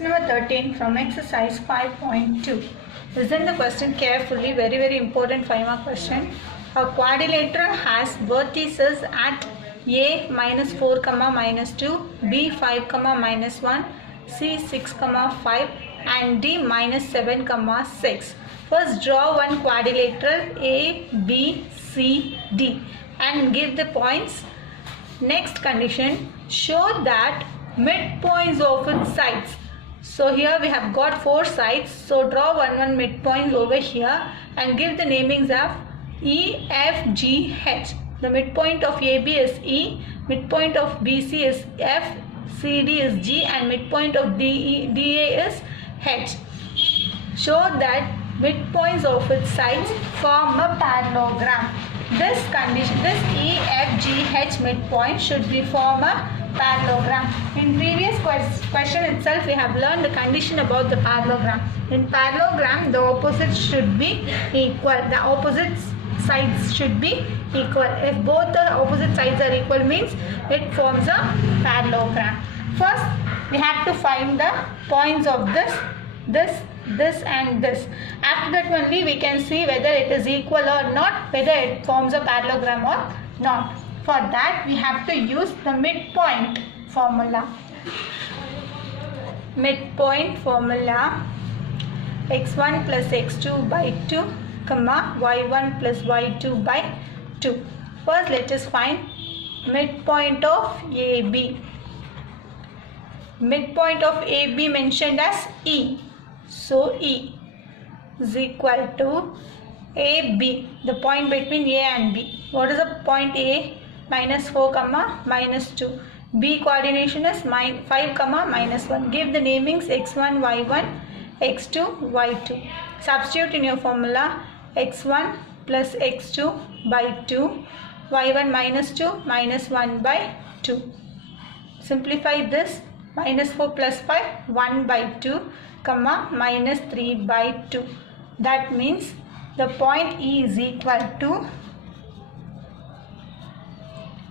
Number 13 from exercise 5.2. Listen the question carefully, very important 5-mark question. A quadrilateral has vertices at A minus 4 comma minus 2, B 5 comma minus 1, C 6 comma 5 and D minus 7 comma 6. First draw one quadrilateral A, B, C, D and give the points. Next condition, show that midpoints of its sides. So here we have got 4 sides. So draw one midpoint over here and give the namings of E, F, G, H. The midpoint of AB is E, midpoint of BC is F, CD is G and midpoint of DA is H. Show that midpoints of its sides form a parallelogram. This condition, this E, F, G, H midpoint should be form a parallelogram. In previous question itself we have learned the condition about the parallelogram. In parallelogram the opposites should be equal. The opposite sides should be equal. If both the opposite sides are equal means it forms a parallelogram. First we have to find the points of this and this. After that only we can see whether it is equal or not, whether it forms a parallelogram or not. For that we have to use the midpoint formula. Midpoint formula: x1 plus x2 by 2 comma y1 plus y2 by 2. First let us find midpoint of AB. Midpoint of AB mentioned as E. So E is equal to AB, the point between A and B. What is the point A? Minus 4 comma minus 2. B coordination is 5 comma minus 1. Give the namings x1 y1, x2 y2. Substitute in your formula x1 plus x2 by 2, y1 minus 2 minus 1 by 2. Simplify this: minus 4 plus 5, 1 by 2 comma minus 3 by 2. That means the point E is equal to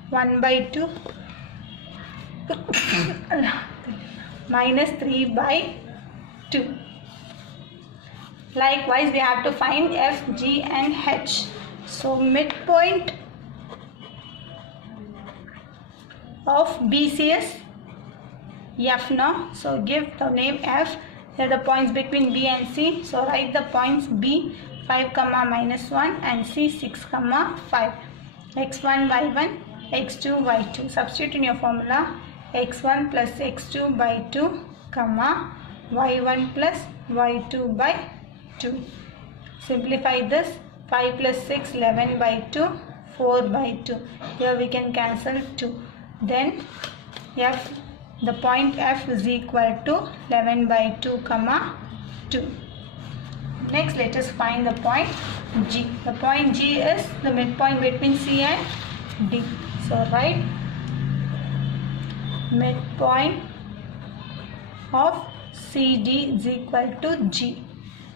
1 by 2 minus 3 by 2. Likewise we have to find F, G and H. So midpoint of BC is F now. So give the name F. Here the points between B and C. So write the points B 5 comma minus 1 and C 6 comma 5. x1 y1, x2 y2. Substitute in your formula x1 plus x2 by 2 comma y1 plus y2 by 2. Simplify this: 5 plus 6, 11 by 2, 4 by 2. Here we can cancel 2. Then F, the point F is equal to 11 by 2 comma 2. Next let us find the point G. The point G is the midpoint between C and D. So write midpoint of CD is equal to G.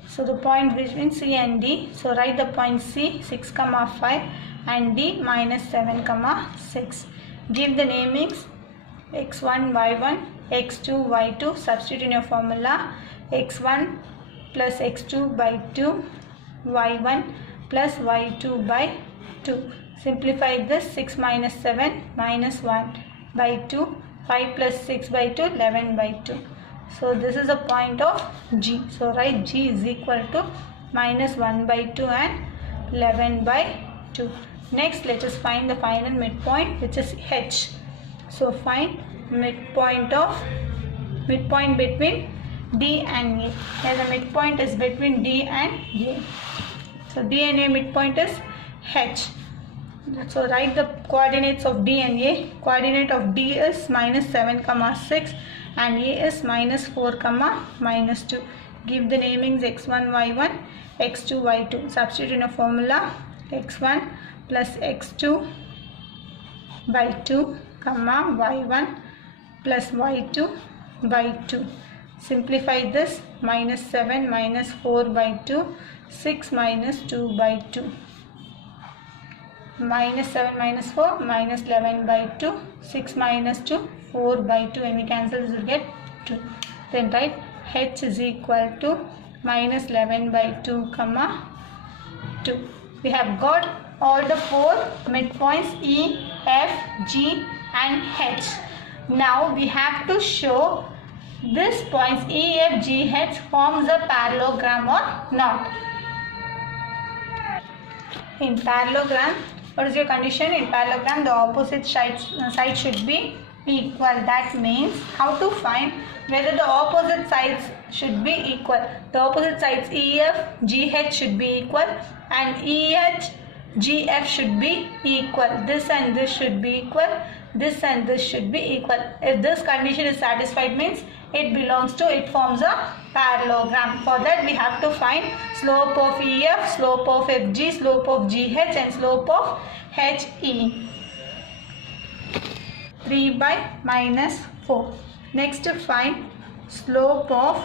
So the point between C and D. So write the point C 6 comma 5 and D minus 7 comma 6. Give the namings x1 y1, x2 y2. Substitute in your formula x1 plus x2 by 2, y1 plus y2 by 2. Simplify this: 6 minus 7 minus 1 by 2, 5 plus 6 by 2, 11 by 2. So this is a point of G. So write G is equal to minus 1 by 2 and 11 by 2. Next let us find the final midpoint, which is H. So find midpoint between D and A. Here the midpoint is between D and A. So D and A midpoint is H. So write the coordinates of D and A. Coordinate of D is minus 7 comma 6 and A is minus 4 comma minus 2. Give the namings x1 y1, x2 y2. Substitute in a formula x1 plus x2 by 2 comma y1 plus y2 by 2. Simplify this: minus 7 minus 4 by 2, 6 minus 2 by 2. Minus 7 minus 4 minus 11 by 2, 6 minus 2, 4 by 2, and we cancel this, will get 2. Then write h is equal to minus 11 by 2 comma 2. We have got all the 4 midpoints E, F, G and H. Now we have to show this points E, F, G, H forms a parallelogram or not. In parallelogram, what is your condition? In parallelogram, the opposite side should be equal. That means how to find whether the opposite sides should be equal. The opposite sides EF, GH should be equal and EH, GF should be equal. This and this should be equal. This and this should be equal. If this condition is satisfied, means it forms a parallelogram. For that we have to find slope of EF, slope of FG, slope of GH and slope of HE. 3 by minus 4. Next find slope of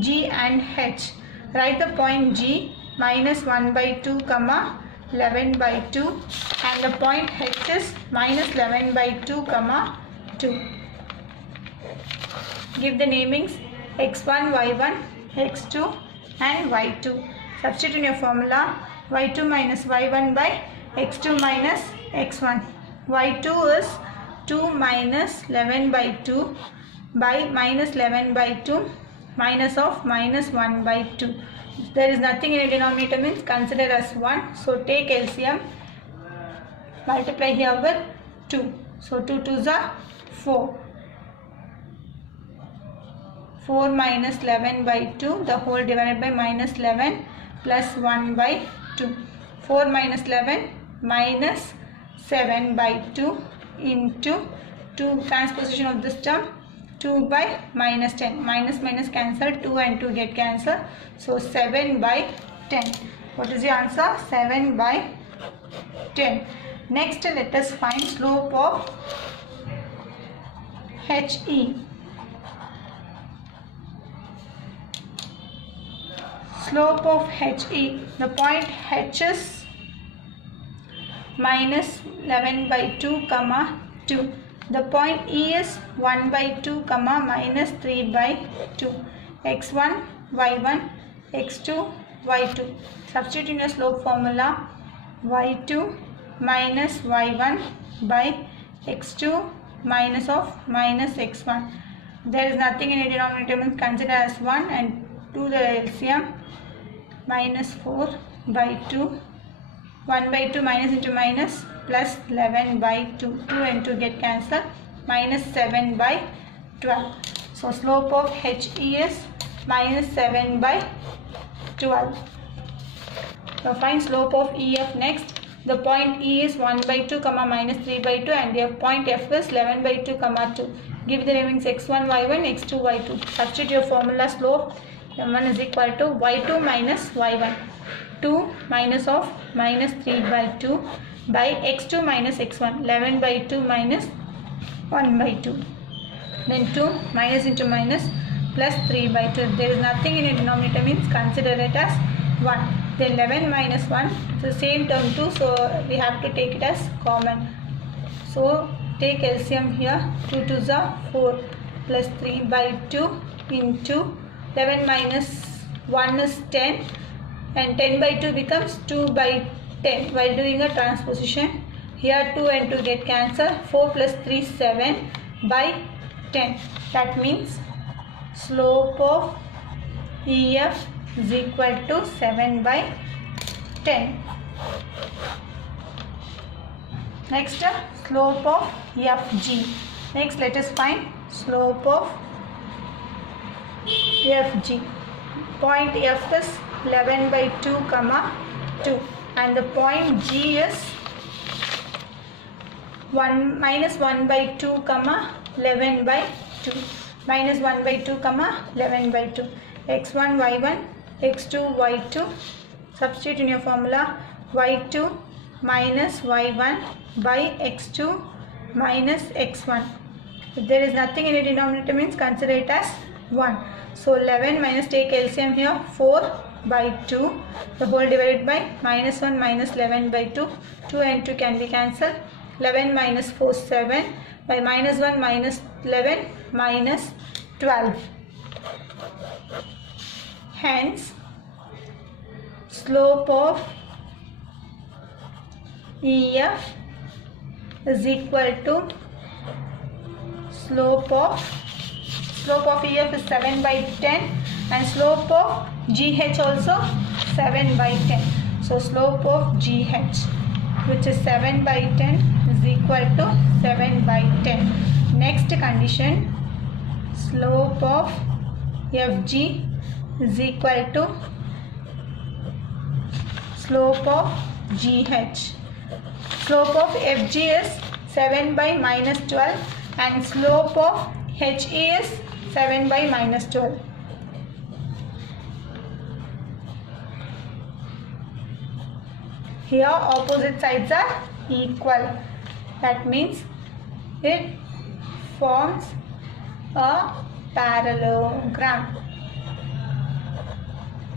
G and H. Write the point G minus 1 by 2 comma 11 by 2 and the point H is minus 11 by 2 comma 2. Give the namings x1, y1, x2 and y2. Substitute in your formula y2 minus y1 by x2 minus x1. y2 is 2 minus 11 by 2 by minus 11 by 2 minus of minus 1 by 2. There is nothing in a denominator, means consider as 1. So take LCM, multiply here with 2. So 2 2s are 4. 4 minus 11 by 2, the whole divided by minus 11 plus 1 by 2. 4 minus 11 minus 7 by 2 into 2 transposition of this term 2 by minus 10. Minus minus cancel, 2 and 2 get cancelled. So 7 by 10. What is the answer? 7 by 10. Next let us find slope of HE. Slope of HE. The point H is minus 11 by 2 comma 2. The point E is 1 by 2 comma minus 3 by 2. x1, y1, x2, y2. Substitute in your slope formula y2 minus y1 by x2 minus of minus x1. There is nothing in a denominator, means consider as 1 and do the LCM. Minus 4 by 2, 1 by 2 minus into minus plus 11 by 2, 2 and 2 get cancelled, minus 7 by 12. So slope of HE is minus 7 by 12. Now find slope of EF next. The point E is 1 by 2 comma minus 3 by 2 and the point F is 11 by 2 comma 2. Give the namings x1, y1, x2, y2. Substitute your formula slope. M1 is equal to y2 minus y1. 2 minus of minus 3 by 2 by x2 minus x1. 11 by 2 minus 1 by 2. Then 2 minus into minus plus 3 by 2. If there is nothing in a denominator, means consider it as 1. Then 11 minus 1 is the same term 2. So we have to take it as common. So take LCM here. 2 2s are 4 plus 3 by 2 into 11 minus 1 is 10 and 10 by 2 becomes 2 by 10 while doing a transposition. Here 2 and 2 get cancelled. 4 plus 3 7 by 10. That means slope of EF is equal to 7 by 10. Next slope of FG. Next let us find slope of FG. Point F is 11 by 2 comma 2 and the point G is minus 1 by 2 comma 11 by 2. Minus 1 by 2 comma 11 by 2. x1, y1, x2, y2. Substitute in your formula y2 minus y1 by x2 minus x1. If there is nothing in a denominator, means consider it as 1. So 11 minus, take LCM here, 4 by 2, the whole divided by minus 1 minus 11 by 2, 2 and 2 can be cancelled, 11 minus 4 7 by minus 1 minus 11 minus 12. Hence, slope of EF is equal to slope of EF is 7 by 10 and slope of GH also 7 by 10. So slope of GH, which is 7 by 10, is equal to 7 by 10. Next condition, slope of FG is equal to slope of GH. Slope of FG is 7 by minus 12 and slope of HE is 7 by minus 12. Here opposite sides are equal. That means it forms a parallelogram.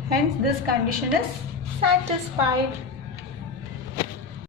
Hence this condition is satisfied.